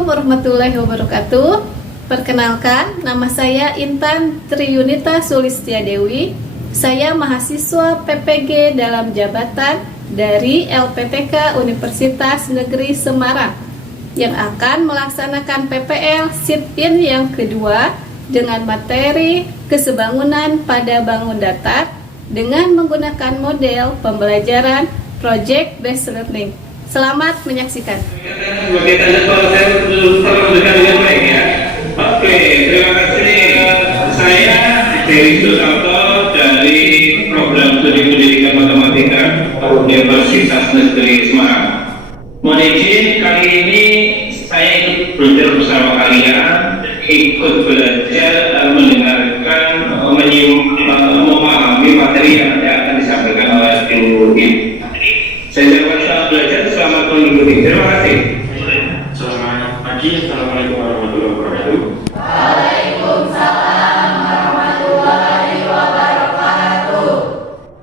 Assalamualaikum warahmatullahi wabarakatuh. Perkenalkan, nama saya Intan Triyunita Sulistiadewi. Saya mahasiswa PPG dalam jabatan dari LPTK Universitas Negeri Semarang yang akan melaksanakan PPL Sit-in yang kedua dengan materi kesebangunan pada bangun datar dengan menggunakan model pembelajaran Project Based Learning. Selamat menyaksikan. Sebagai tanda bahwa saya terlaksana dengan baik ya. Oke, terima kasih. Saya Dewi Susanto dari Program Studi Pendidikan Matematika Universitas Negeri Semarang. Mohon izin, kali ini saya ikut belajar bersama kalian, ikut belajar mendengarkan, memahami materi yang akan disampaikan oleh Ibu Im. Saya ucapkan selamat belajar, selamat mengikuti. Terima kasih. Selamat pagi, assalamualaikum warahmatullahi wabarakatuh. Waalaikumsalam warahmatullahi wabarakatuh.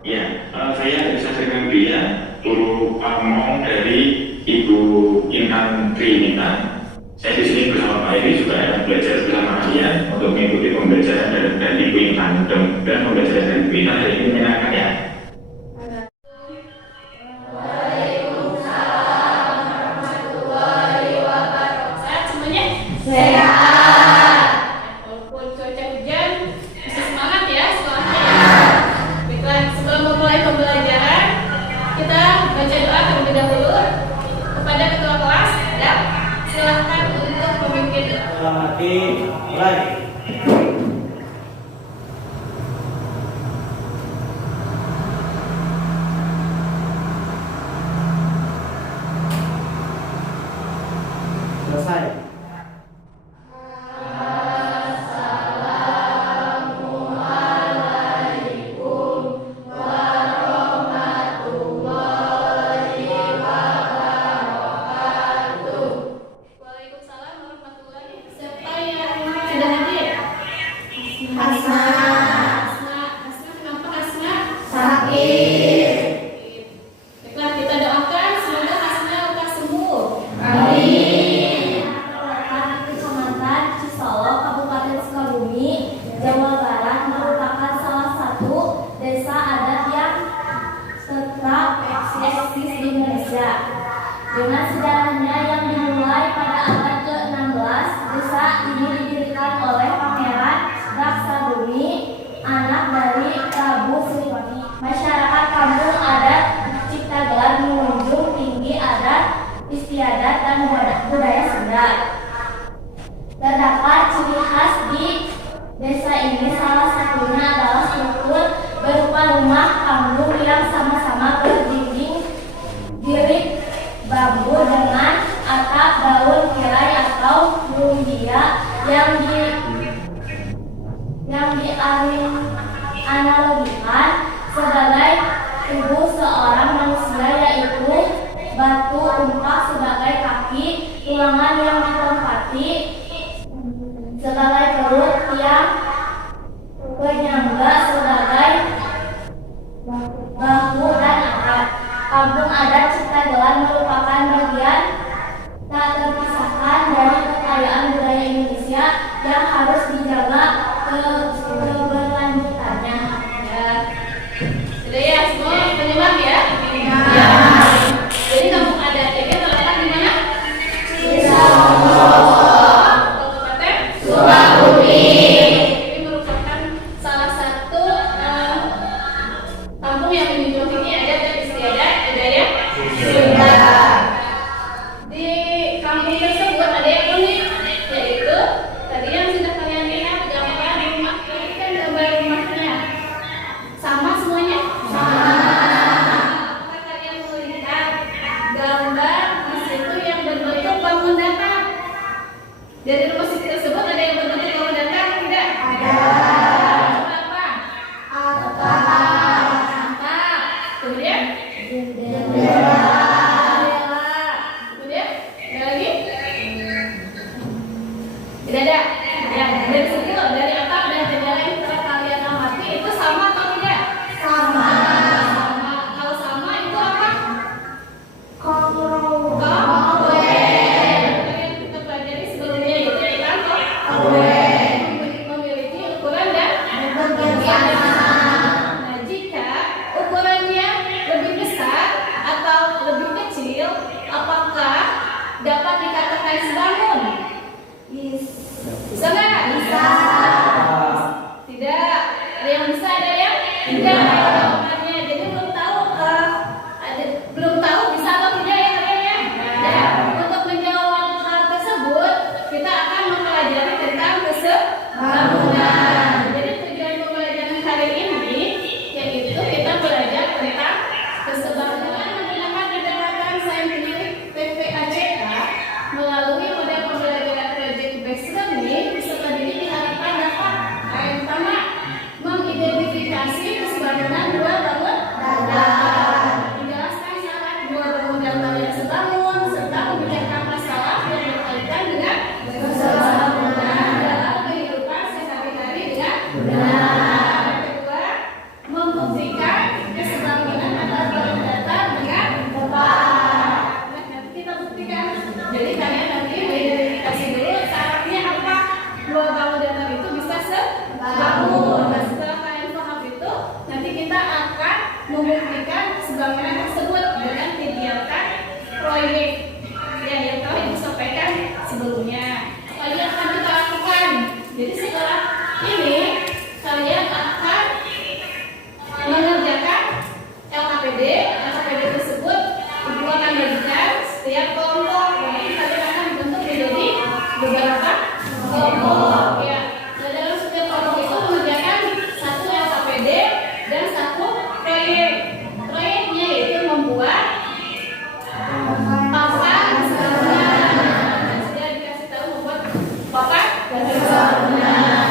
Ya, saya Isa Sekambia, guru pamong dari Ibu Intan Triyunita. Saya di sini bersama Pak Eri juga akan belajar bersama kalian untuk mengikuti pembelajaran dari Ibu Intan. Dan pembelajaran dari Ibu Intan hari ini menyenangkan ya. Walaupun cuaca hujan, masih semangat ya sekolahnya. Baiklah, sebelum memulai pembelajaran, kita baca doa terlebih dahulu kepada ketua kelas. Ya, silahkan untuk memimpin doa. Mulai. Selesai. Waalaikumsalam warahmatullahi wabarakatuh. Siapa yang sudah hadir? Hasna. Hasna, kenapa Hasna? Sakit. Baiklah, kita doakan semoga Hasna lekas sembuh. Amin. Terletak di Kecamatan Cisolo, Kabupaten Sukabumi, Jawa Barat, merupakan salah satu desa adat yang tetap eksis di Indonesia. Dengan sejarahnya yang dimulai pada abad ke-16, desa ini didirikan oleh Pangeran Raksabumi, anak dari Prabu Siliwangi. Masyarakat kampung adat Ciptagelar menjunjung tinggi adat, istiadat, dan budaya Sunda. Terdapat ciri khas di desa ini, salah satunya adalah struktur berupa rumah panggung yang sama-sama berdinding birik bambu dengan atap daun tirai atau rumbia yang dianalogikan sebagai tubuh seorang manusia, yaitu batu umpak sebagai kaki, tulangan yang ditempati sebagai perut, tiang penyangga sebagai bahu dan atap. Kampung adat Ciptagelar merupakan bagian tak terpisahkan dari kekayaan budaya Indonesia yang harus dijaga keberlanjutannya. Ya. Sudah ya, semua menyimak ya? Ya. Jadi kampung adat ini terletak di mana? Kabupaten Sukabumi. Ini merupakan salah satu kampung yang menjunjung tinggi adat dan istiadat budaya Sunda. Di kampung tersebut ada yang unik, yaitu tadi yang sudah kalian lihat gambar rumah. Ini kan gambar rumahnya sama semuanya? Apakah kalian melihat gambar di situ yang berbentuk bangun datar? Dari rumah tersebut ada yang berbentuk bangun datar? Tidak? Ada. Apa? Atap. Kemudian? Jendela. Kemudian? Ada lagi? Tidak ada. Ya, dari segi dari atap dan jendela yang telah kalian amati itu sama atau tidak? Sama. Sama. Kalau sama itu apa? Kongruent. Kongruent. Kita pelajari bangunan. Jadi tujuan pembelajaran hari ini yaitu kita belajar tentang kesebangunan menggunakan pendekatan saintifik PPACK melalui model pembelajaran project based learning. Peserta didik diharapkan dapat yang pertama mengidentifikasi kesebangunan dua bangunan, menjelaskan syarat dua bangunan kalian sebangun, serta memecahkan masalah yang berkaitan dengan kesebangunan dalam kehidupan sehari-hari dengan benar. Yang kedua, membuktikan kesebangunan antar bangun datar dengan tepat. Nah, nanti kita buktikan. Jadi kalian nanti verifikasi dulu syaratnya apa dua bangun datar itu bisa sebangun. Nah, setelah kalian paham itu, nanti kita akan membuktikan kesebangunan tersebut dengan kegiatan proyek yang telah ibu sampaikan sebelumnya. Kalian akan kita lakukan. Jadi setelah ini kalian akan mengerjakan LKPD. LKPD tersebut ibu akan bagikan setiap kelompok. Jadi kalian akan dibentuk menjadi beberapa kelompok. Ya. Nah, dalam setiap kelompok itu mengerjakan satu LKPD dan satu proyek. Proyeknya yaitu membuat papan bangunan. Sudah dikasih tahu membuat papan bangunan.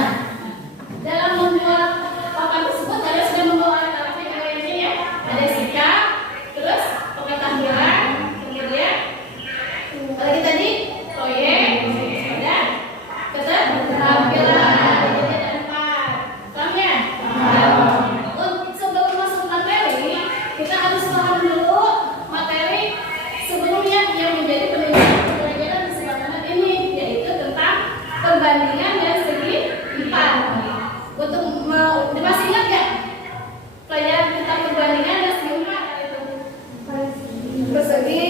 Dalam membuat papan tersebut kalian sudah membawa alat-alatnya yang lainnya ya. Ada sikap, terus pengetahuan, kemudian lagi tadi proyek dan keterampilan. Jadi ada 4. Paham ya? Sebelum masuk materi, kita harus paham dulu materi sebelumnya yang menjadi pembelajaran kesebangunan ini, yaitu tentang perbandingan dan segi 4. Untuk masih ingat nggak pelajaran tentang perbandingan dan segi 4 itu? Persegi,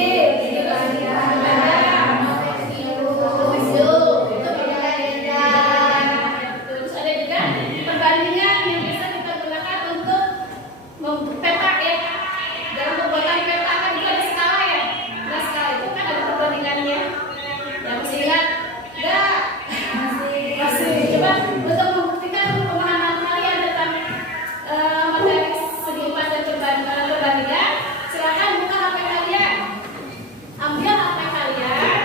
terus ada juga perbandingan yang bisa kita gunakan untuk membentuk peta ya. Dalam pembuatan peta kan juga ada skala ya. Nah, skala itu kan ada perbandingannya. Yang masih ingat? Enggak? Masih. Coba untuk membuktikan pemahaman kalian tentang materi segi 4 dan perbandingan, silakan buka HP kalian. Ambil HP kalian.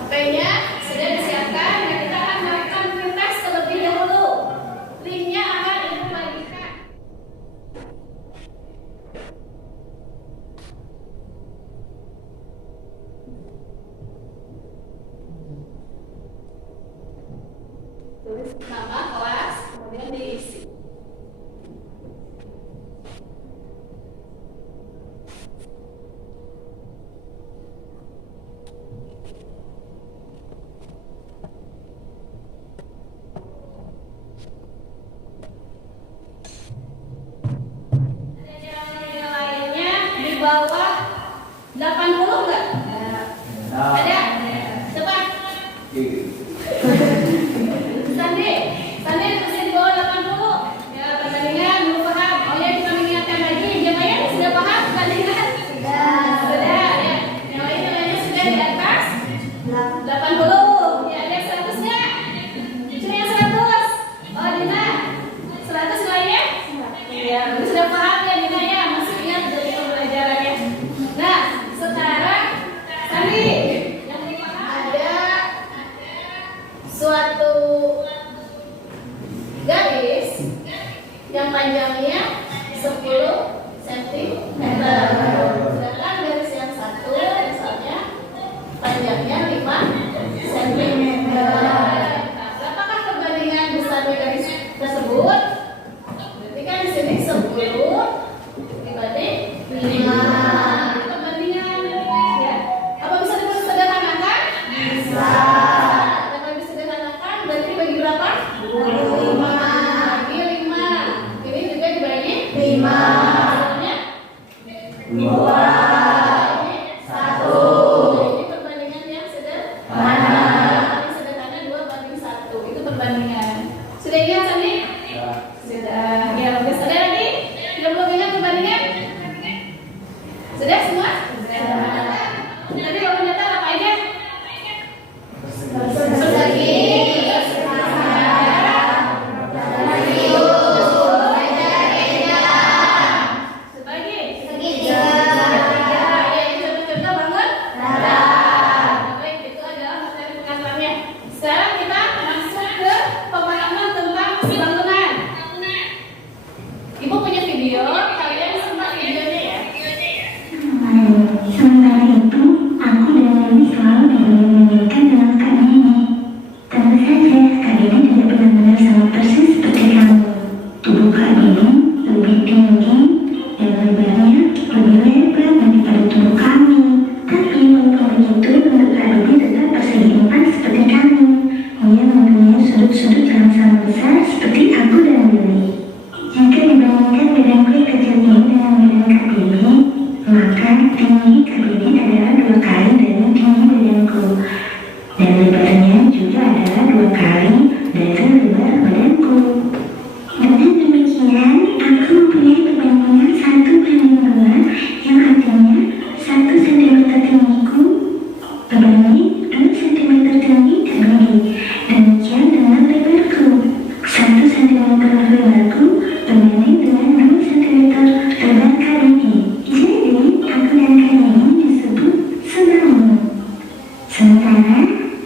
HP-nya sudah disiapkan dan kita akan melakukan pintas terlebih dahulu. Linknya akan ibu bagikan. Tulis nama kelas, kemudian diisi. Nilainya di bawah 80 enggak? Ada? Coba. Sandi tulisin di bawah 80. Ya, perbandingan belum paham. Oh ya, kita mengingatkan lagi. Jemaah sudah paham perbandingan? Sudah. Ya. Yang lainnya sudah di atas 80. Ya, ada 100 nggak? Cuma yang 100. Oh, Dina. 100 nilainya? Ya, sudah paham ya Dina ya? Masih ingat dari pembelajarannya. Nah, sekarang Sandi, yang belum paham ada suatu garis yang panjangnya 10 cm. Sedangkan garis yang satu misalnya panjangnya 5 cm.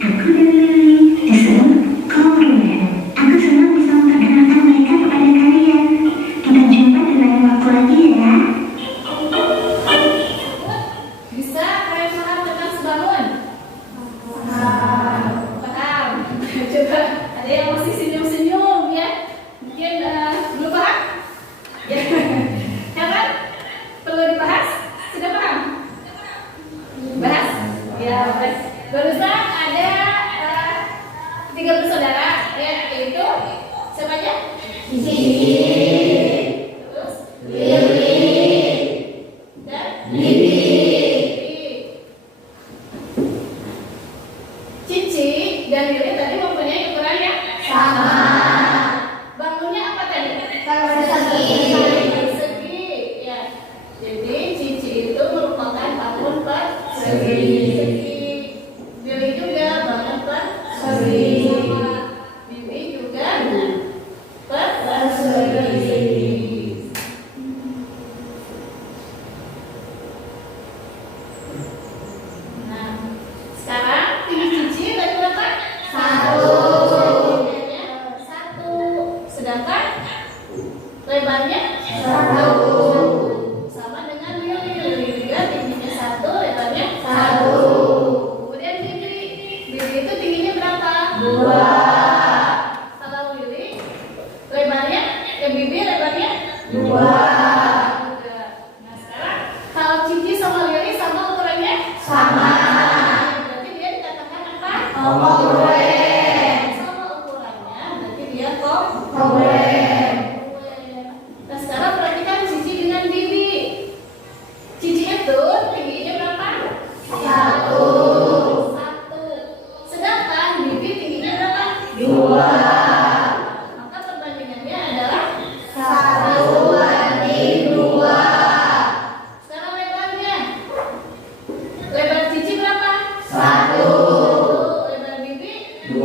Aku dan Lily, Jason, kamu Ruben. Aku senang bisa memperkenalkan mereka kepada kalian. Kita jumpa di lain waktu lagi ya. Bisa kalian paham tentang sebangun? Paham. Coba ada yang masih senyum-senyum ya? Mungkin belum paham? Ya. Ya kan? Perlu dibahas? Sudah paham? Bahas? Ya, bahas. Barusan ada 3 bersaudara, ya, yaitu siapa aja? Cici, terus Lili, dan Bibi. Cici dan Lili tadi mempunyai ukuran yang sama. Bangunnya apa tadi? Persegi, ya. Jadi Cici itu merupakan bangun persegi. Lili juga bangun persegi. Bibi juga persegi. Nah, sekarang tinggi Cici tadi berapa? 1. Sedangkan lebarnya 1. Sama dengan Lili. Lili juga tingginya 1, lebarnya 1. Kemudian Bibi itu tingginya berapa? 2. Kalau Lili lebarnya, Bibi lebarnya 2. Nah, sekarang kalau Cici sama Lili sama ukurannya? Sama. Berarti dia dikatakan apa? Kongruent. Sama ukurannya, berarti dia kongruent. Nah, sekarang perhatikan Cici dengan Bibi. Cici itu tingginya berapa? 1. Sedangkan Bibi tingginya berapa? 2. Maka perbandingannya adalah 1:2. Sekarang lebarnya. Lebar Cici berapa? 1. Lebar Bibi? 2.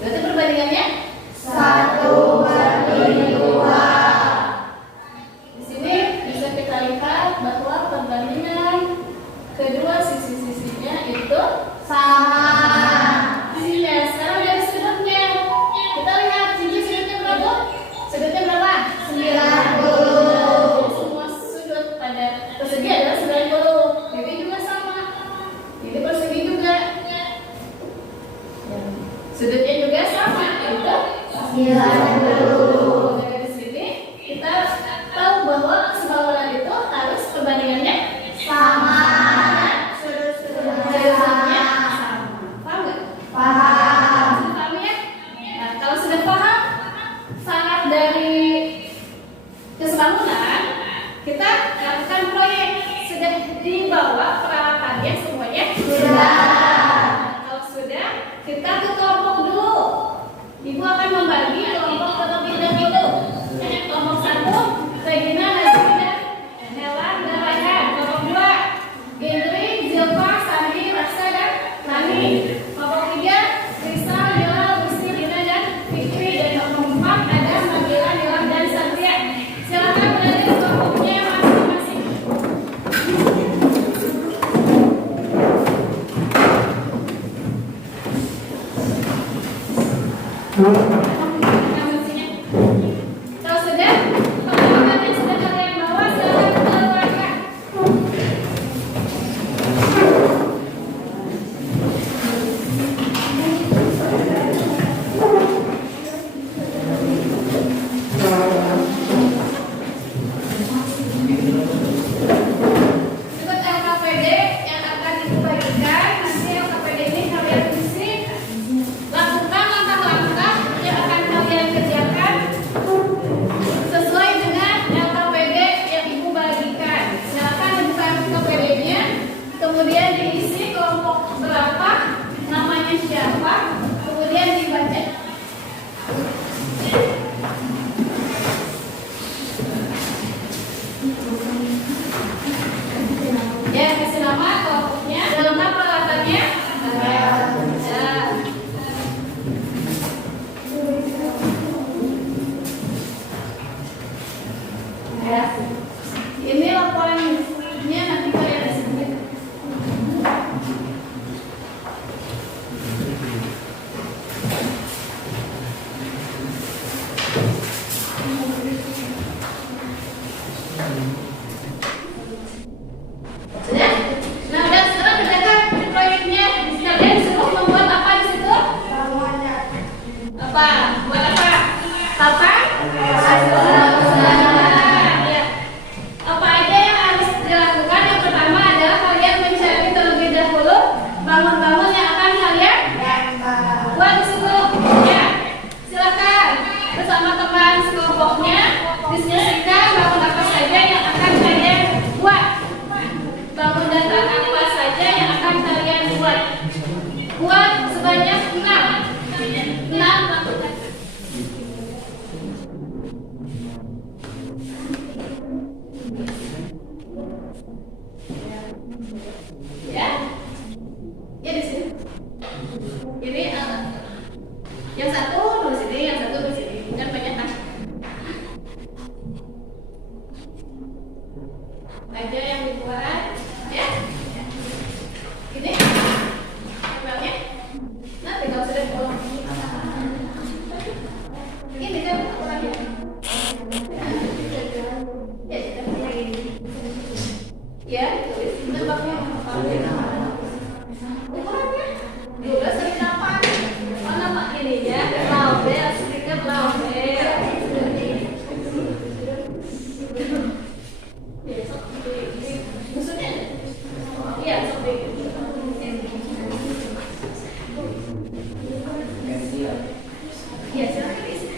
Berarti perbandingannya 1:2. Di sini bisa kita lihat bahwa perbandingan kedua sisi-sisinya itu sama. Sisinya sekarang dari sudutnya. Kita lihat Cici sudutnya berapa? Sudutnya berapa? 90. Semua sudut pada persegi adalah 90. Bibi juga sama. Ini persegi juga. Sudutnya juga sama, yaitu 90. Dari sini kita tahu bahwa sebangunan itu harus perbandingannya sama. Sudut-sudutnya sama. Paham nggak? Paham. Sudah paham ya? Nah, kalau sudah paham syarat dari kesebangunan, kita lakukan proyek. Sudah dibawa peralatannya semuanya? Sudah. Kalau sudah, kita ke kelompok dulu. Ibu akan membagi kelompok terlebih dahulu. Kelompok 1, Regina, Nazrina, Nela, dan Raihan. Kelompok 2, Gendri, Zilpa, Sandi, Raksa, dan Nani. Kelompok 3, Risa, Nila, Lucy, Dina, dan Fikri. Dan kelompok 4 ada Nabila, Nila, dan Satria. Silakan berada di kelompoknya masing-masing. Kalau sudah, peralatan yang sudah kalian bawa silakan keluarkan. Berikut LKPD yang akan dibagikan. Nanti LKPD ini kalian isi. Lakukan langkah-langkah yang akan kalian kerjakan sesuai dengan LKPD yang Ibu bagikan. Silakan dibuka LKPD-nya, kemudian diisi kelompok berapa, namanya siapa, kemudian dibaca. Ya, kasih nama kelompoknya, dalam peralatannya. Ya. Ini laporannya nanti kalian sebut. Sudah? Nah, udah sekarang kerjakan proyeknya. Kalian disuruh membuat apa di situ? Apa? Buat apa? Apa? Ya. Apa aja yang harus dilakukan? Yang pertama adalah kalian mencari terlebih dahulu bangun-bangun yang akan kalian buat di situ. Ya, silakan bersama teman sekelompoknya diskusikan bangun apa saja yang akan kalian buat. Bangun dasar apa saja yang akan kalian buat. Buat sebanyak 6 bangunan. Ya, ya di sini. Ini yang satu di sini, yang satu di sini. Kan banyak kan? Aja yang dibuat, ya. Ini, tempelnya. Nanti kalau sudah dibolong. Ini kan orangnya. Ya, sudah punya ini. Ya, tulis tembaknya apa? Ukurannya 12 kali 8. Oh, nama ini ya, laudel, sedikit laudel. Ya, maksudnya? Iya, seperti itu. Iya, silakan isi.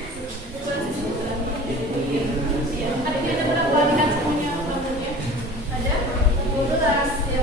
Iya, ada berapa banyak semuanya? Ada 12 ya.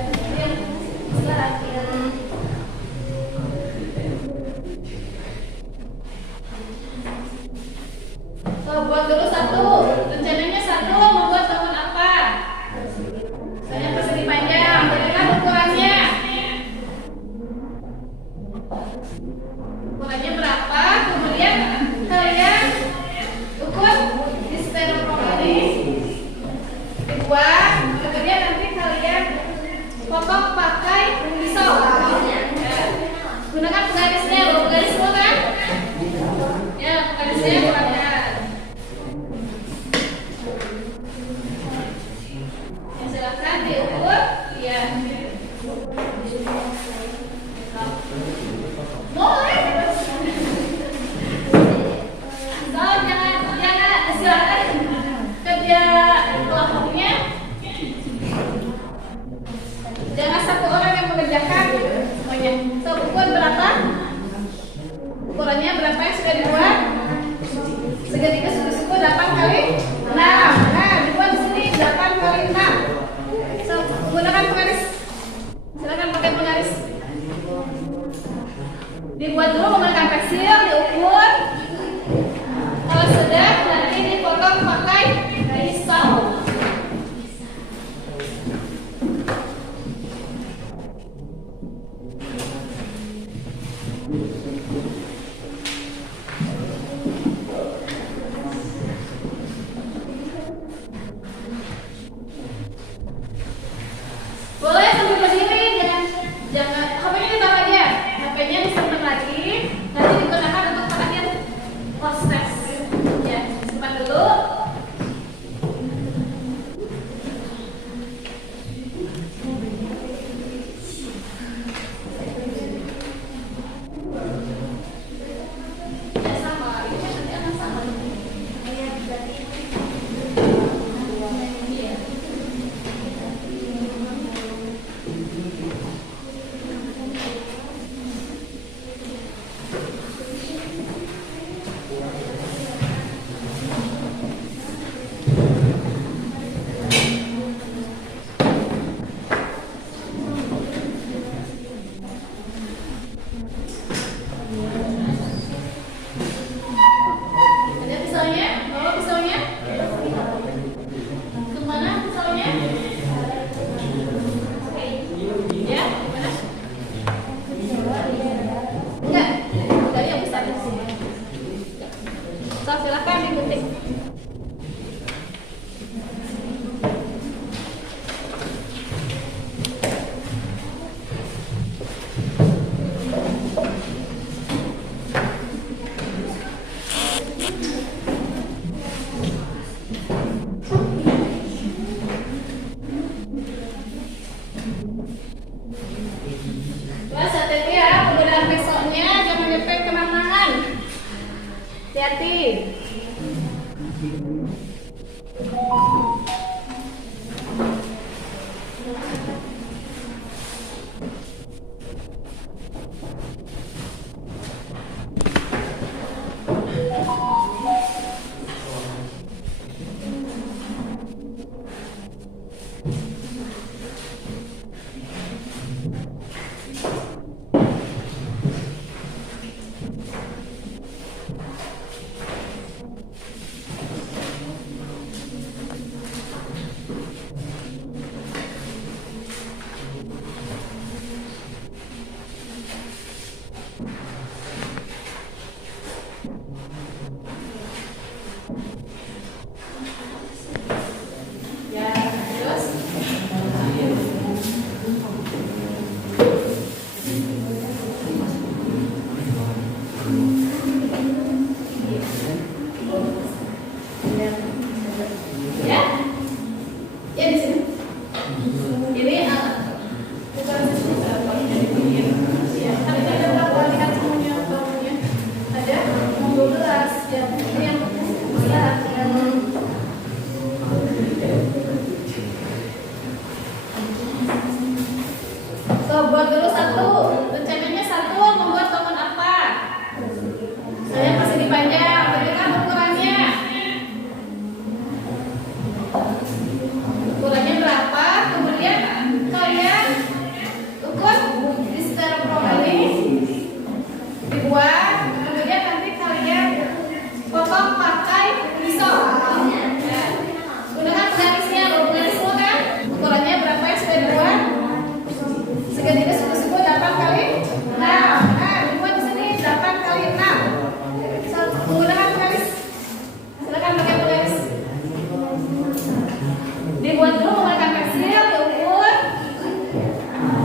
Dibuat dulu menggunakan pensil, diukur.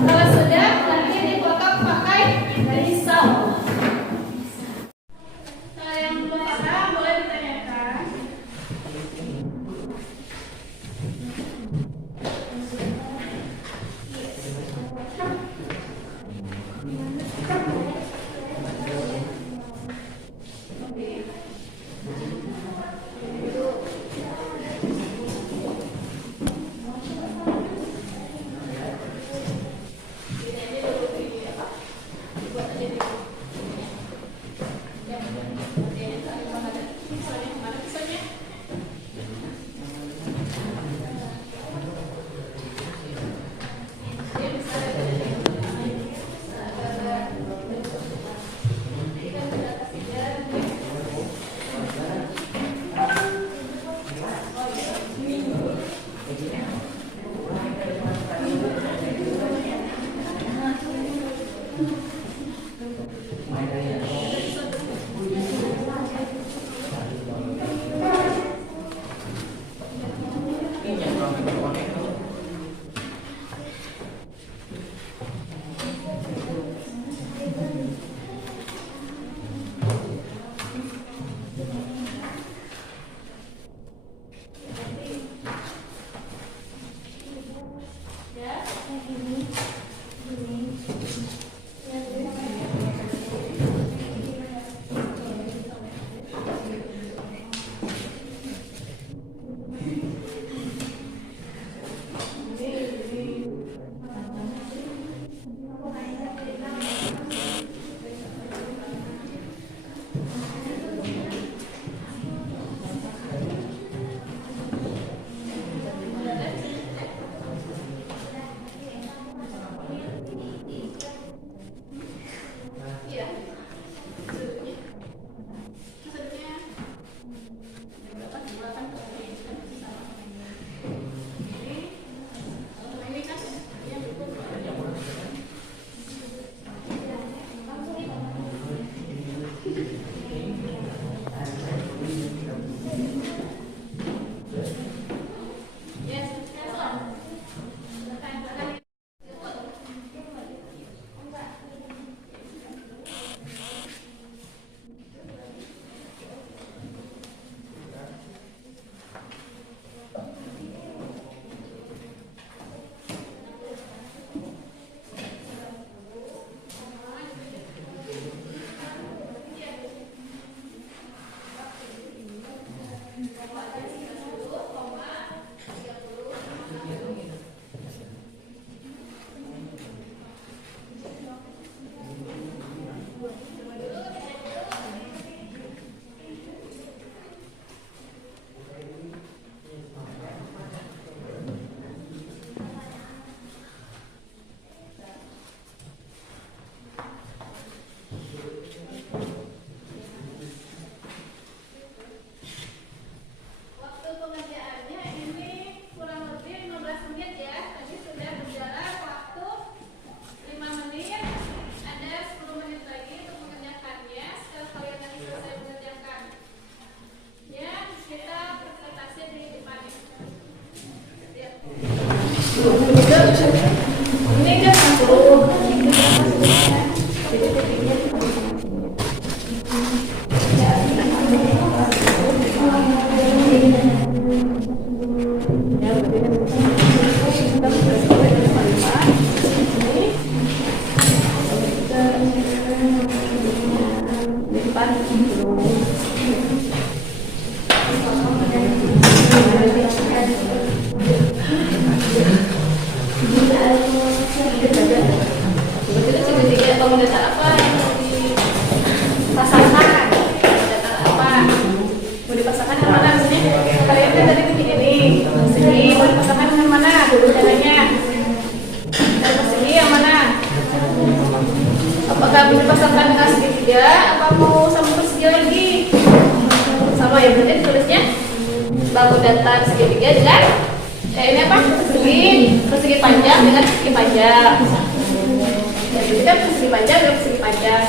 Kalau sudah, nanti dipotong pakai pisau. Nah, yang belum paham boleh ditanyakan. Apakah dipasangkan dengan segitiga? Apa mau sama persegi lagi? Sama ya, berarti tulisnya bangun datar segitiga dengan ini apa? Persegi panjang dengan persegi panjang. Ya, jadi kan persegi panjang dengan persegi panjang.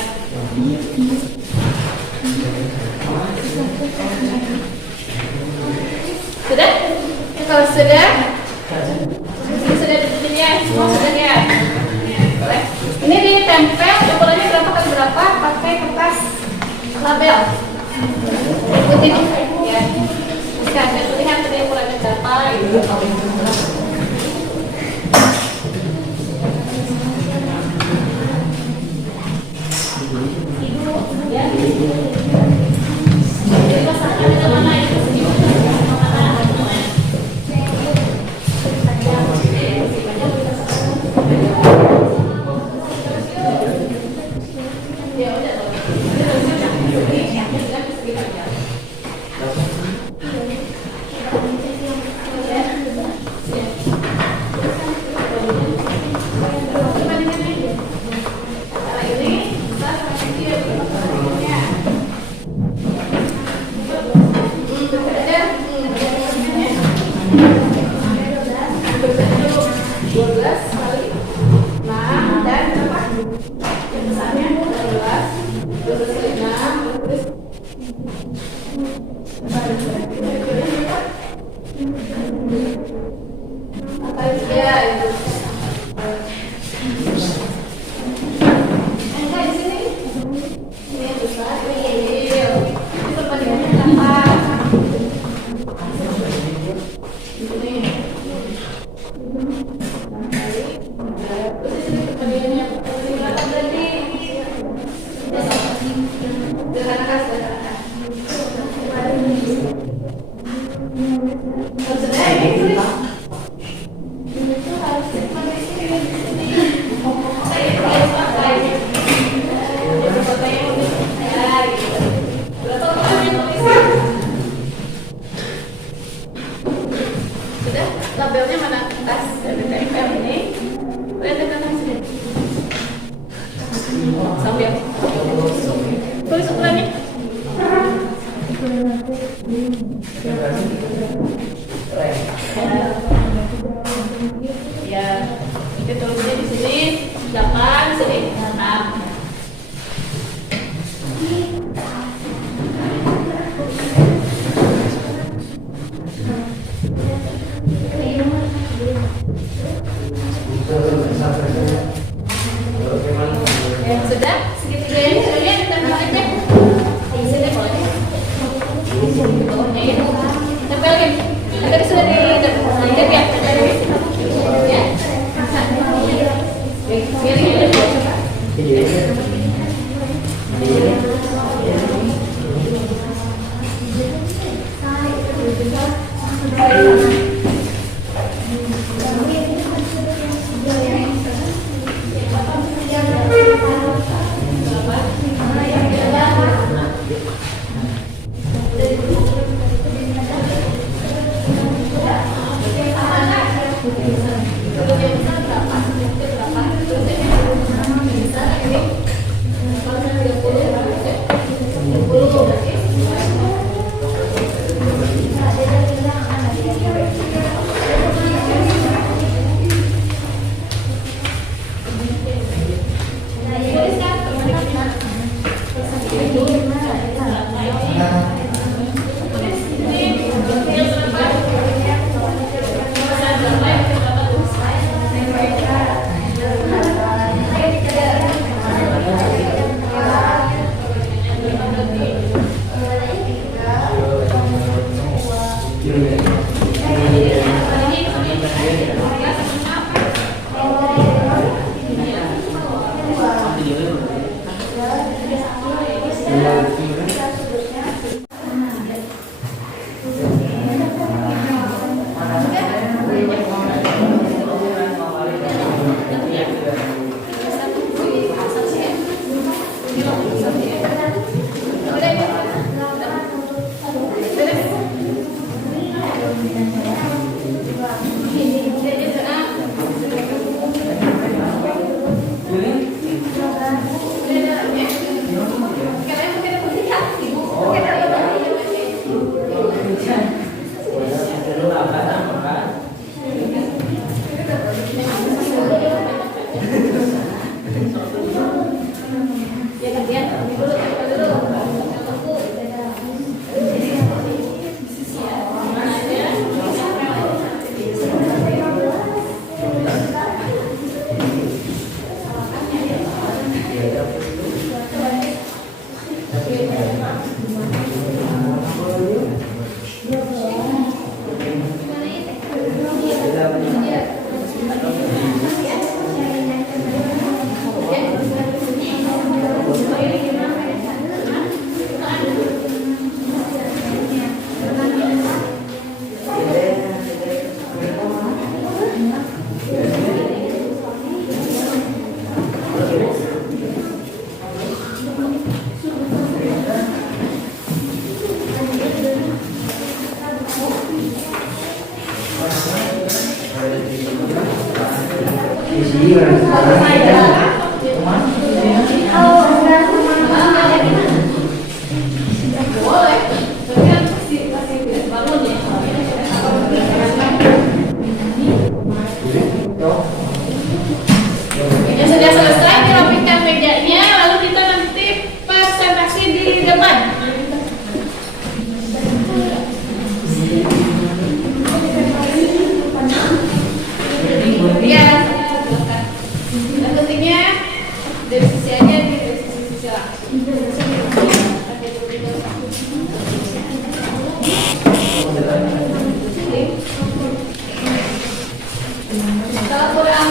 Sudah? Kalau sudah, Ini sudah ditulis ya, semua sudah ya. Boleh. Ini ditempel ukurannya berapa kali berapa pakai kertas label. Ikutin ya. Sekarang lihat tadi ukurannya berapa. Jadi pasangkan di mana itu sini. Labelnya mana? Tas TPM ini. Lihat tekan sini. Sambil. Tulis ukurannya. Ya, itu tulisnya di sini 8, sini 6. Sudah segitiganya sebenarnya ditempel aja di sini boleh bawahnya ya tempel lagi tadi sudah ditempel Boleh. Tapi kan kasih bangun ya. Ya sudah selesai dirapikan mejanya, lalu kita nanti presentasi di depan. Iya. Dan pentingnya dari sisi aja nih, dari sisi sosial. Kalau kurang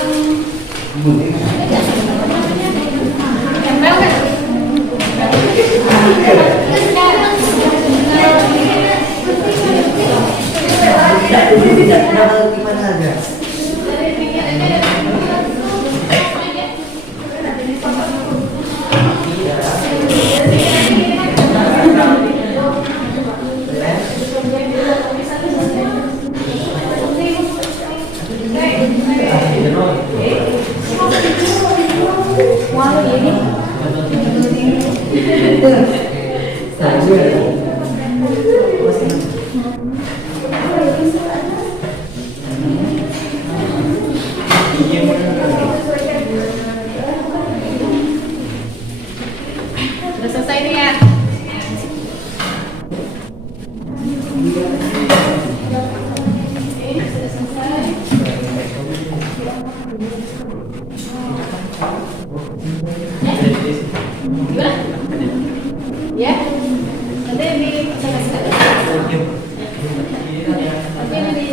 tempel kan? Dari pinggir aja. Sudah selesai nih ya. Oke, sudah selesai. Gimana? Ya? Nanti di presentasikan. Tapi ini di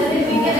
dari pinggir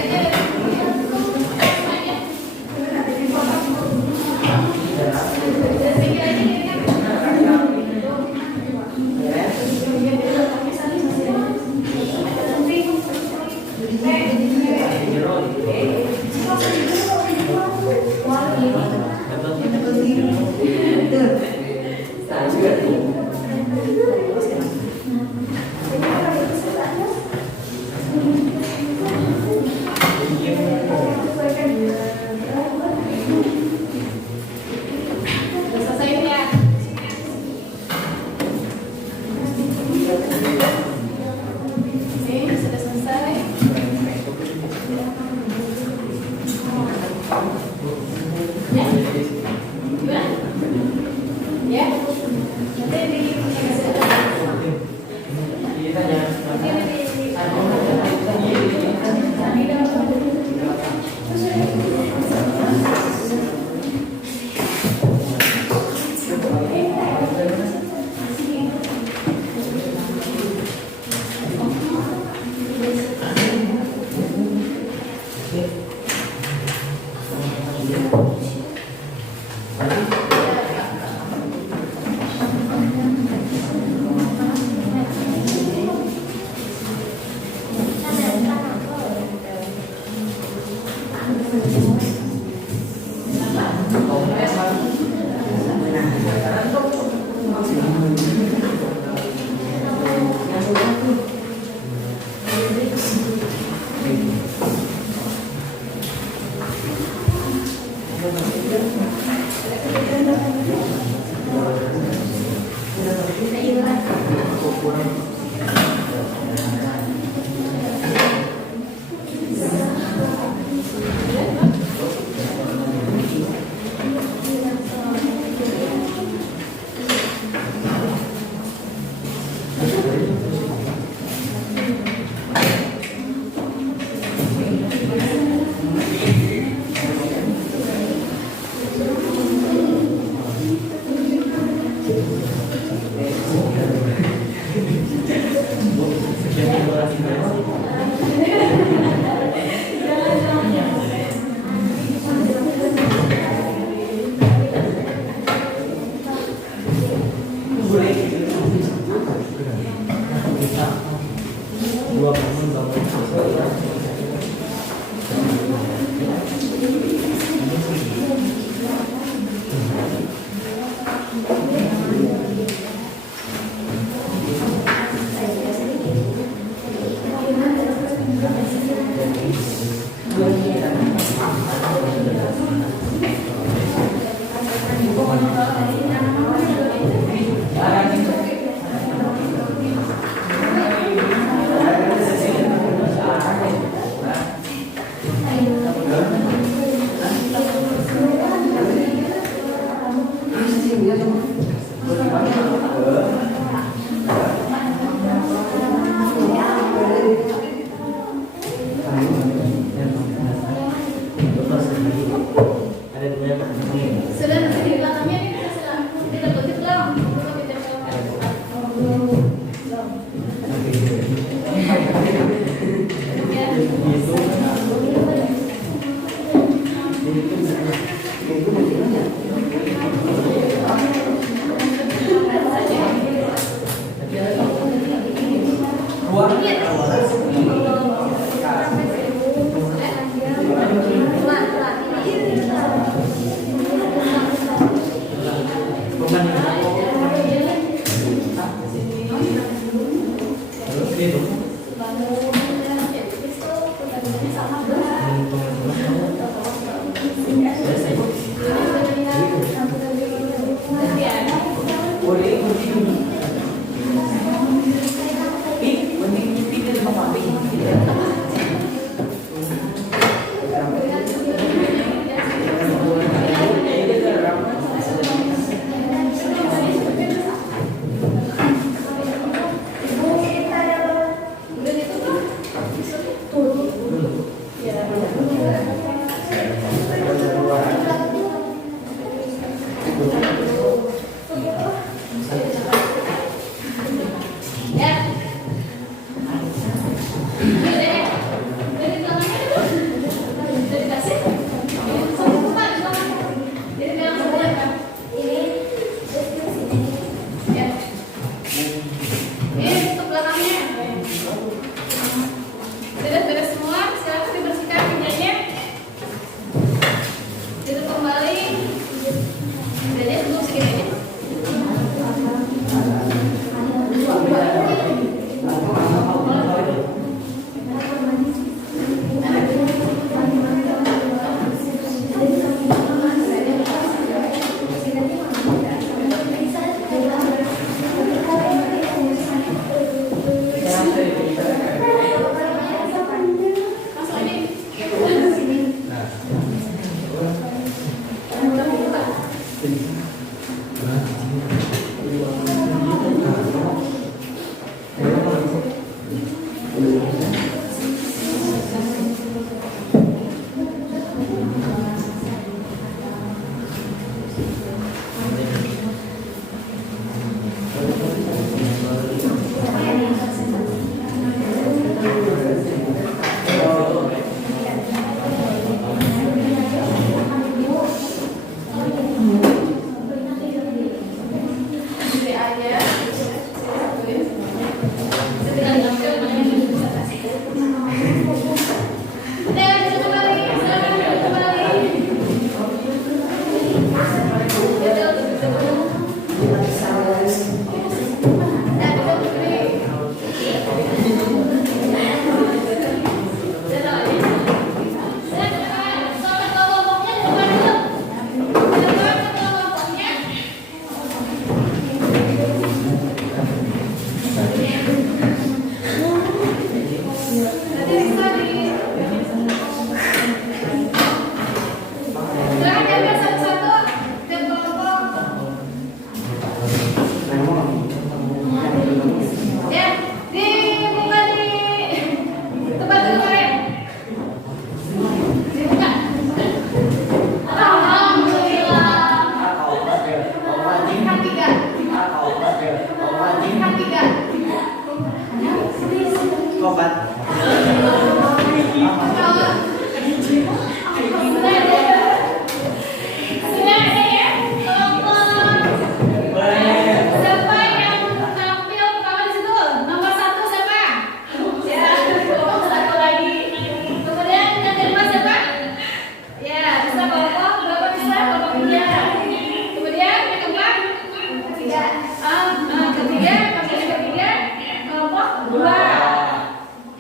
2.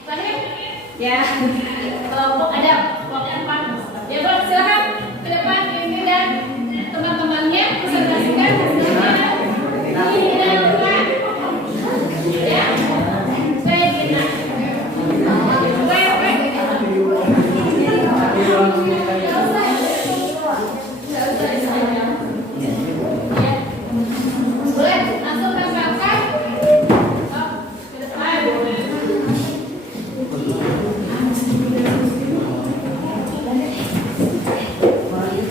Paham? Ya. Kelompok ada kelompok 4. Ya, Bro, silakan ke depan ini dan teman-temannya presentasikan hasilnya. Ini dan teman. Ya. Baik, kita. Boleh langsung tempelkan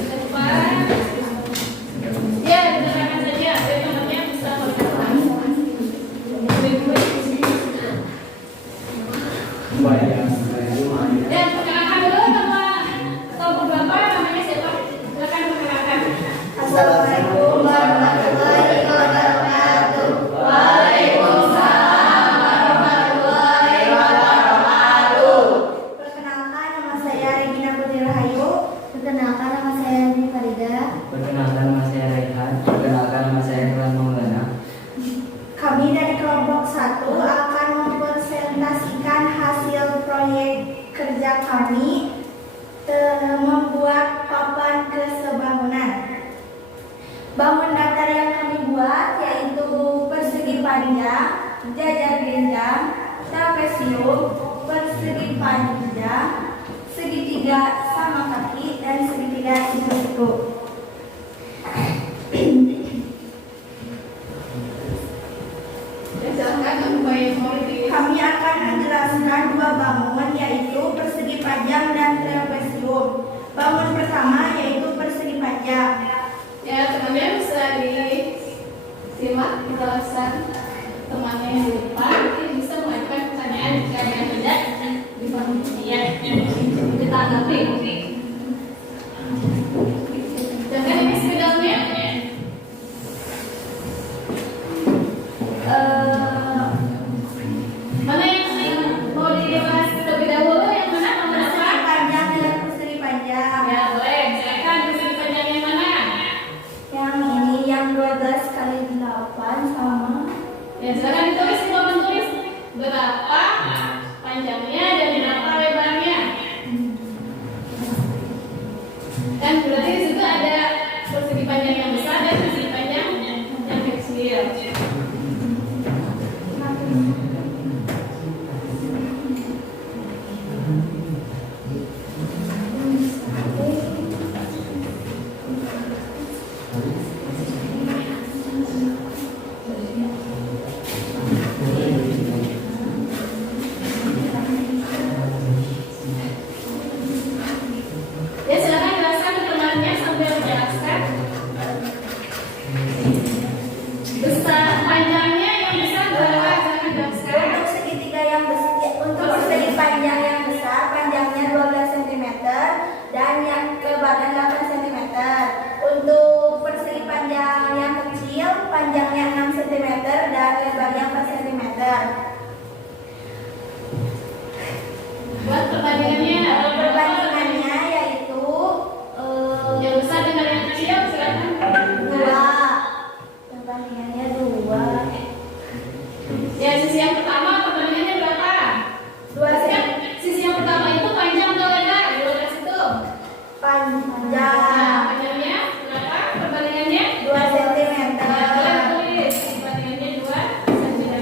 ke depan. Ya, dengarkan saja. Biar temannya bisa berkata. Dan perkenalkan dulu nama kelompok Bapak, namanya siapa? Silakan perkenalkan. Assalamualaikum warahmatullahi wabarakatuh. Waalaikumsalam warahmatullahi wabarakatuh. Perkenalkan, nama saya Regina Putri Rahayu. Perkenalkan, nama saya Andi Farida. Perkenalkan, nama saya Raihan. Perkenalkan, nama saya Irwan Maulana. Kami dari kelompok 1 akan mempresentasikan hasil proyek kerja kami membuat papan kesebangunan. Bangun datar yang kami buat yaitu persegi panjang, jajar genjang, trapesium, persegi panjang, segitiga sama kaki, dan segitiga siku-siku. Kami akan menjelaskan 2 bangun yaitu persegi panjang dan trapesium. Bangun pertama yaitu persegi panjang. Ya, teman-teman bisa disimak penjelasan temannya yang di depan. Ini bisa mengajukan pertanyaan jika ada yang tidak dipahami. Ya, kita tanggapi. Dan kan ini spidolnya. Mana yang mau dibahas terlebih dahulu? Yang mana? Nomor Persegi apa? panjang dan persegi panjang. Ya, boleh. Silakan persegi panjang yang mana? Yang ini yang 12 kali 8 sama. Ya, silakan ditulis di papan tulis berapa panjangnya dan berapa lebarnya. Dan berarti di situ ada persegi panjang yang besar dan persegi panjang yang kecil. Ya, silakan jelaskan ke temannya sambil menjelaskan. Besar panjangnya yang besar berapa? Silakan jelaskan. Untuk segitiga yang besar, untuk persegi panjang yang besar, panjangnya 12 cm dan yang lebarnya 8 cm. Untuk persegi panjang yang kecil, panjangnya 6 cm dan lebarnya 4 cm. Buat perbandingannya, Perbandingannya yaitu yang besar dengan yang kecil, silakan. 2. Perbandingannya 2. Ya, sisi yang pertama perbandingannya berapa? 2 cm Sisi yang pertama itu panjang atau lebar? Di situ. panjang, Panjangnya berapa? Perbandingannya 2 cm. boleh tulis. Perbandingannya 2 cm.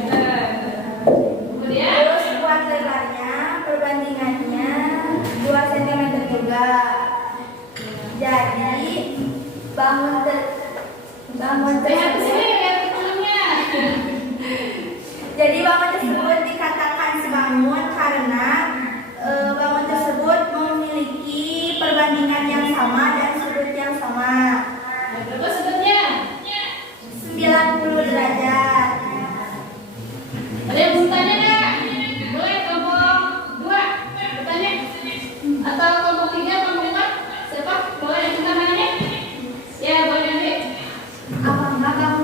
Kemudian Terus buat lebarnya, perbandingannya 2 cm juga. Jadi bangun lihat di sini lihat filmnya. Jadi bangun tersebut dikatakan sebangun karena bangun tersebut memiliki perbandingan yang sama dan sudut yang sama. Berapa sudutnya? 90 derajat. Ada yang belum tanya nggak? Boleh kelompok 2 bertanya atau kelompok 3, kelompok 4? Siapa? Boleh yang kita nanya? Ya, boleh nanti. Apa enggak kamu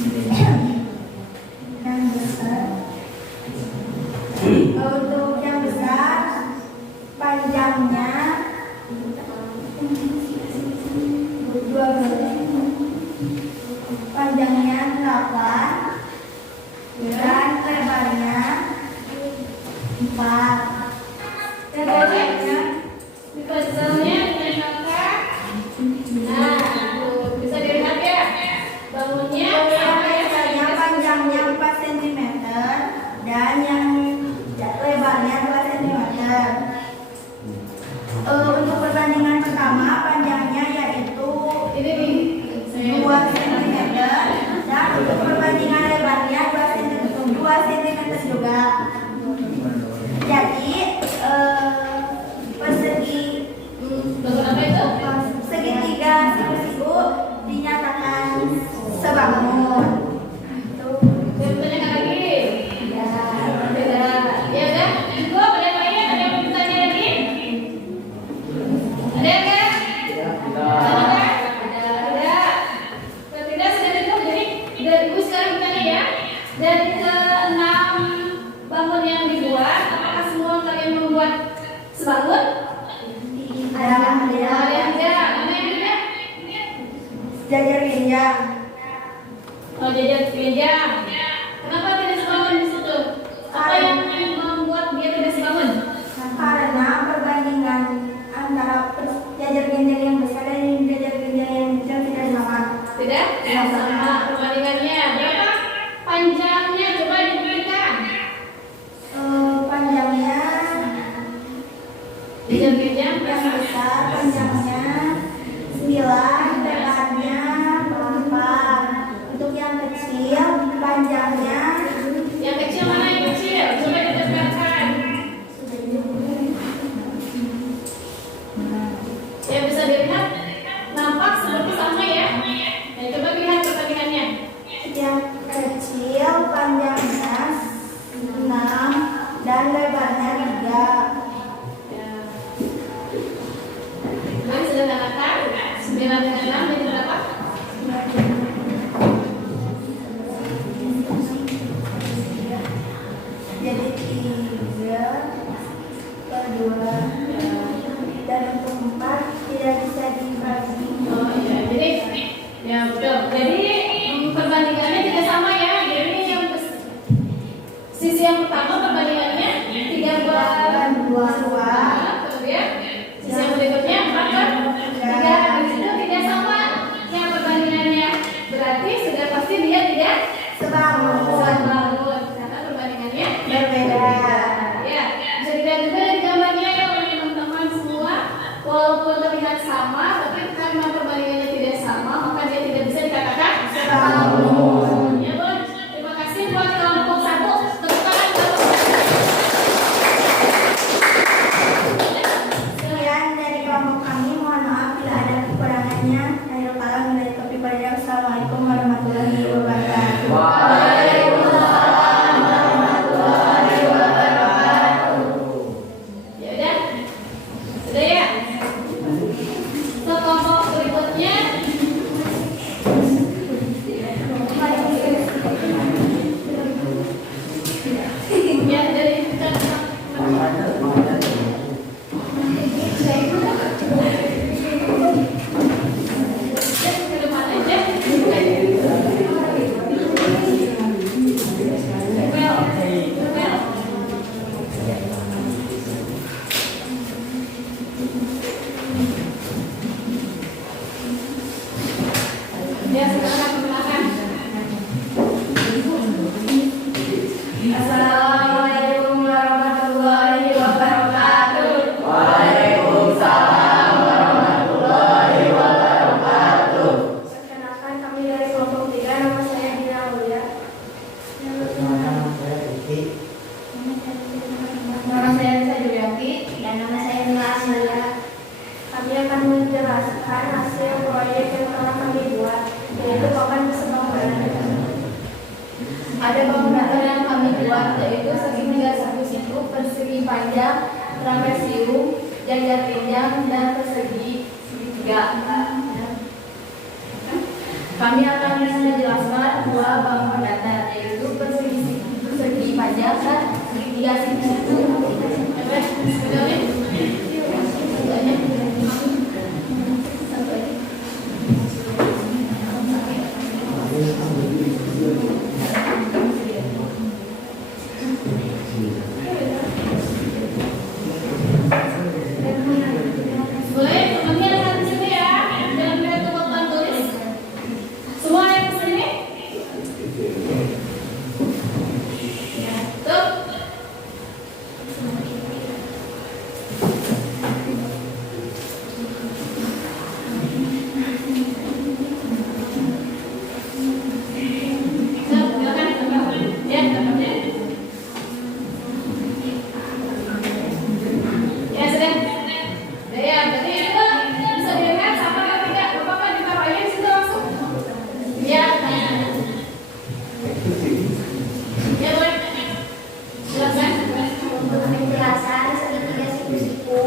Yang besar. Untuk yang besar, panjangnya 12, panjangnya 8, dan lebarnya 4. Dipasangnya dengan kakak. Nah, tuh, bisa dilihat ya. Bangunnya Biasanya panjangnya 4 cm dan yang lebarnya 2 cm. Untuk perbandingan pertama, panjangnya yaitu ini nih. 2 cm dan untuk perbandingan lebarnya 2 cm juga. Jadi persegi Bangun apa itu? segitiga siku-siku dinyatakan sebangun. Saya bertanya lagi. Ya, beda. Ya kan? Itu apa yang lain? Ada yang bertanya lagi? Ada kan? Ada. Kalau tidak sudah cukup. Jadi dari ibu sekarang bertanya ya. Dari ke-6 bangun yang dibuat, apakah semua kalian membuat sebangun? Ada yang tidak. Mana yang tidak? Jajar pinjam. Oh, jajar pinjam. Kenapa tidak sebangun di situ? Apa yang membuat dia tidak sebangun? Karena perbandingan antara jajar ginjal yang besar dan jajar ginjal yang kecil tidak sama. Tidak? Tidak sama. Perbandingannya berapa? Panjangnya coba diberikan. Panjangnya Jajar pinjam yang berapa? besar panjangnya 9, lebarnya 4. Untuk yang kecil panjangnya Yang kecil mana yang kecil? Coba ditegakkan. Ya bisa dilihat. Nampak seperti sama ya. Ya coba lihat perbandingannya. yang kecil panjangnya 6 dan lebarnya 3. Mari sederhanakan. 9 dengan 6 jadi berapa? Jadi 3/2 dan untuk 4 tidak bisa dibagi. Oh iya, jadi ya betul. Jadi perbandingannya tidak sama ya. Jadi yang sisi yang pertama perbandingannya 3/2. Kemudian sisi yang berikutnya 4/3. Di situ tidak sama yang perbandingannya. Berarti sudah pasti dia tidak sebangun karena perbandingannya Berbeda. Ya, bisa dilihat juga dari gambarnya ya oleh teman-teman semua. Walaupun terlihat sama, tapi karena perbandingannya tidak sama, maka dia tidak bisa dikatakan sebangun. Ya, Bun. Terima kasih buat kelompok 1. Tepuk tangan kelompok 1. Sekian dari kelompok kami. Mohon maaf bila ada kekurangannya. Akhirul kalam dari Topi Padang. Assalamualaikum warahmatullahi wabarakatuh. Ya udah. Sudah ya? Ke kelompok berikutnya. Ya, dari kita ke depan aja. Ya, sekarang ke belakang. Assalamualaikum warahmatullahi wabarakatuh. Perkenalkan kami dari kelompok 3. Nama saya Dina Aulia. Nama saya Lisa Juliati dan nama saya Mila Asmalia. Kami akan menjelaskan hasil proyek yang telah kami buat, yaitu papan keseimbangan. Ada bangunan yang kami buat, yaitu segitiga siku-siku, persegi panjang, trapesium, jajar pinjang, dan persegi segitiga. Kami akan menjelaskan dua Boleh temannya lihat di sini ya. Jangan lihat ke papan tulis. Semua yang ke sini. Ya, tuh. Ya, dapatnya. Ya sudah. Ya, berarti itu bisa dilihat sama atau tidak? Bapak ditaruhin sudah langsung. Ya. Ya boleh. Silakan. Untuk penjelasan segitiga siku-siku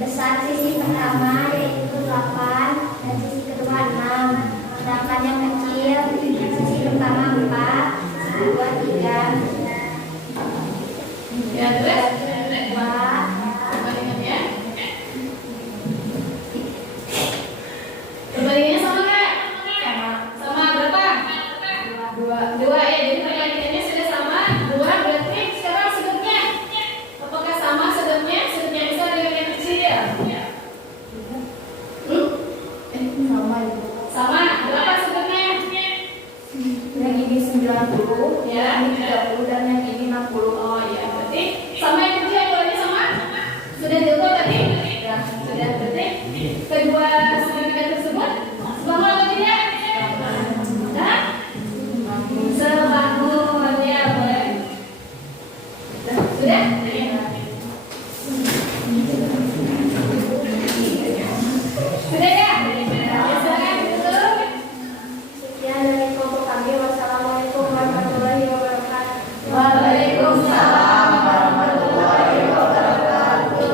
besar sisi pertama yaitu 8 dan sisi kedua 6. Sedangkan yang kecil sisi pertama 4, sisi kedua 3. Ya terus. Perbandingannya. Perbandingannya sama nggak? Sama berapa? 2 ya. Jadi perbandingannya sudah sama. 2 berarti sekarang sudutnya. Apakah sama sudutnya? Sudutnya besar dengan yang kecil. Sama. Berapa sudutnya? Yang ini 90, Ya. yang ini 30 dan yang ini 60. Oh iya, berarti sama yang kecil keduanya sama? Sudah diukur tadi? Ya, sudah. Berarti kedua segitiga tersebut sebangun atau tidak? Hah? Sebangun, ya boleh. Sudah? Sudah ya? Ya, silakan tutup. Sekian dari kelompok kami. Wassalamualaikum warahmatullahi wabarakatuh. Waalaikumsalam warahmatullahi wabarakatuh.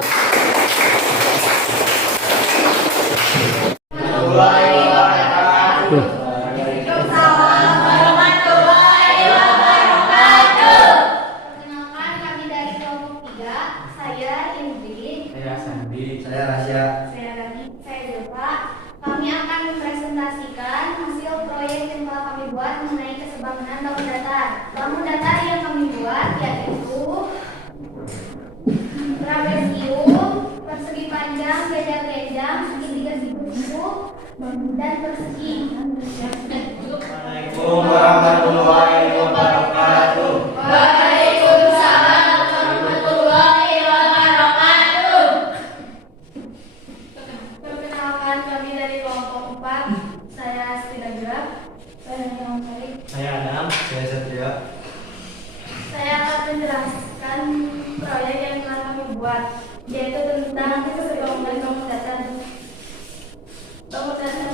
Perkenalkan kami dari kelompok 3. Saya Indri, Saya Sandi. Saya Rasya. saya Rani, saya Zulfa. Kami akan mempresentasikan hasil proyek yang telah kami buat mengenai kesebangunan bangun datar. Bangun datar yang kami buat yaitu trapesium, persegi panjang, genjang-genjang, segitiga siku-siku, dan persegi. Assalamualaikum warahmatullahi wabarakatuh. Waalaikumsalam warahmatullahi wabarakatuh. Perkenalkan kami dari kelompok 4. Saya Astrid Agila. Saya Nyoman Sari. Saya Adam. Saya Satria. Saya akan menjelaskan proyek yang telah kami buat, yaitu tentang kesebangunan bangun datar. Bangun datar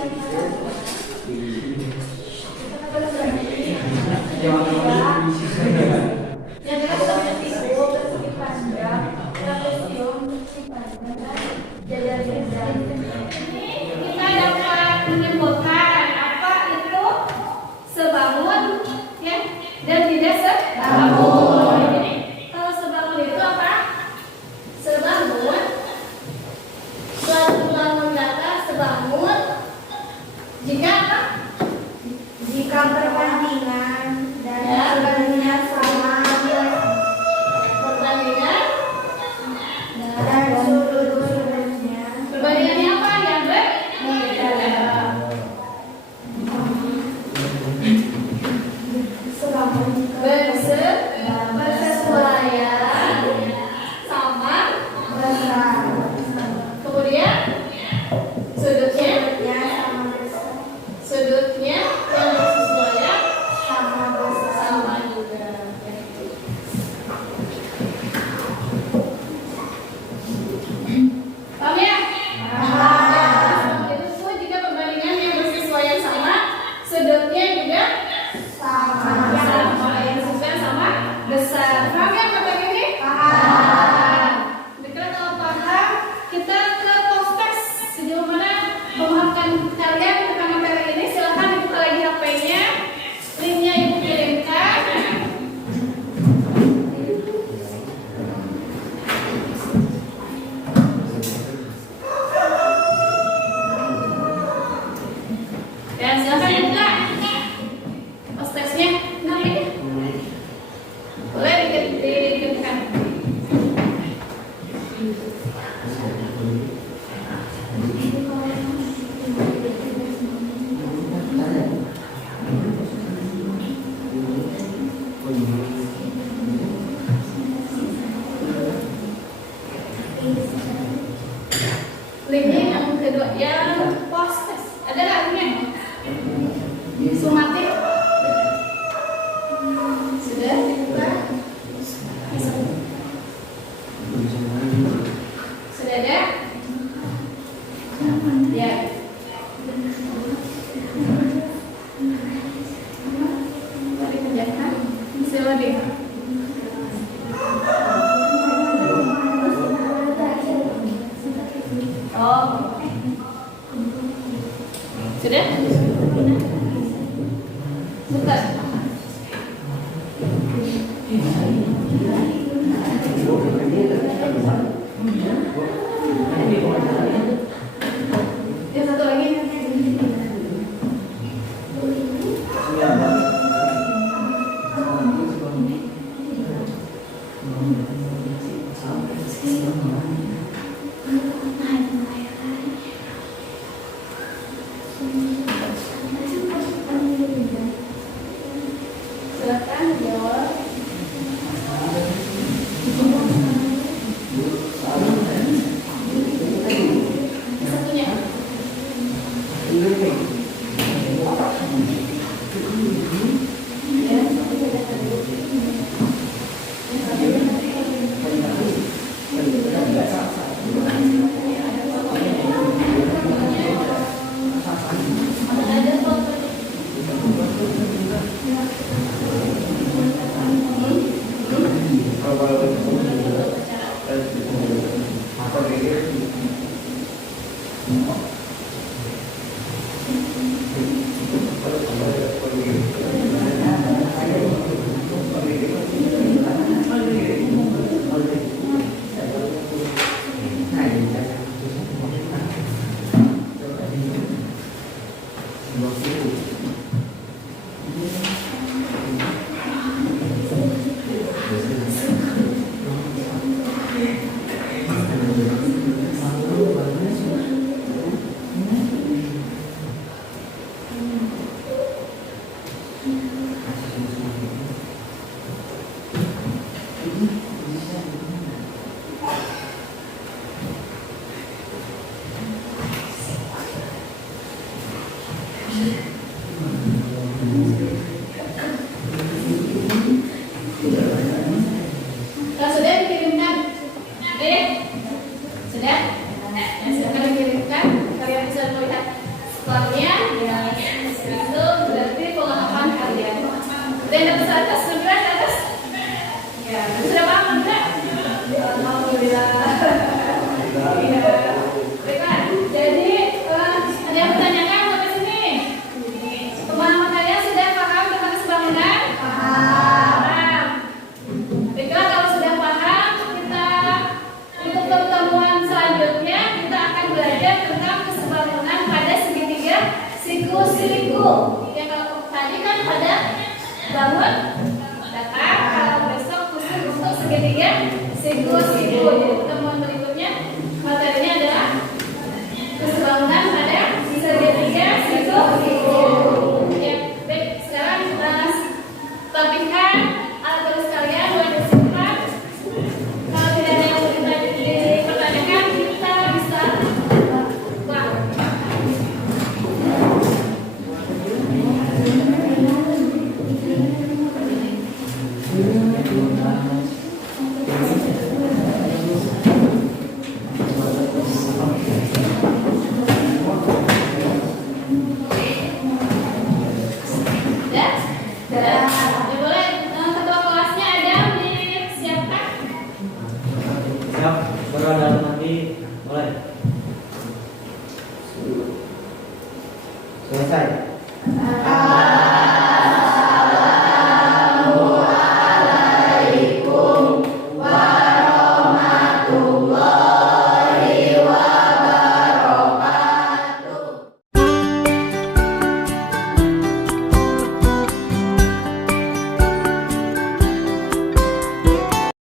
Lebih. Oh. Sudah? Sudah. Yang satu lagi. Silakan jawab. Satunya. Kalau sudah dikirimkan, sudah, silakan dikirimkan. Kalian bisa melihat skornya, itu berarti pengalaman kalian. Dan dapat atas, sudah atas. Ya, sudah paham enggak? Alhamdulillah. Baiklah, jadi ada yang bertanyakan sampai sini? Pemahaman kalian sudah paham tentang kesebangunan? Paham. Baiklah, kalau sudah paham, kita untuk pertemuan selanjutnya kita akan belajar tentang kesebangunan pada segitiga siku-siku. Ya, kalau tadi kan pada bangun, datar. Kalau besok khusus untuk segitiga siku-siku. Jadi pertemuan berikutnya materinya adalah kesebangunan pada segitiga siku-siku. Ya, baik. Sekarang kita tampilkan alat tulis kalian buat disimpan. Kalau tidak ada yang dipertanyakan, kita bisa buka. Ya, boleh. Ketua kelasnya ada disiapkan. Siap, berada nanti mulai. Selesai.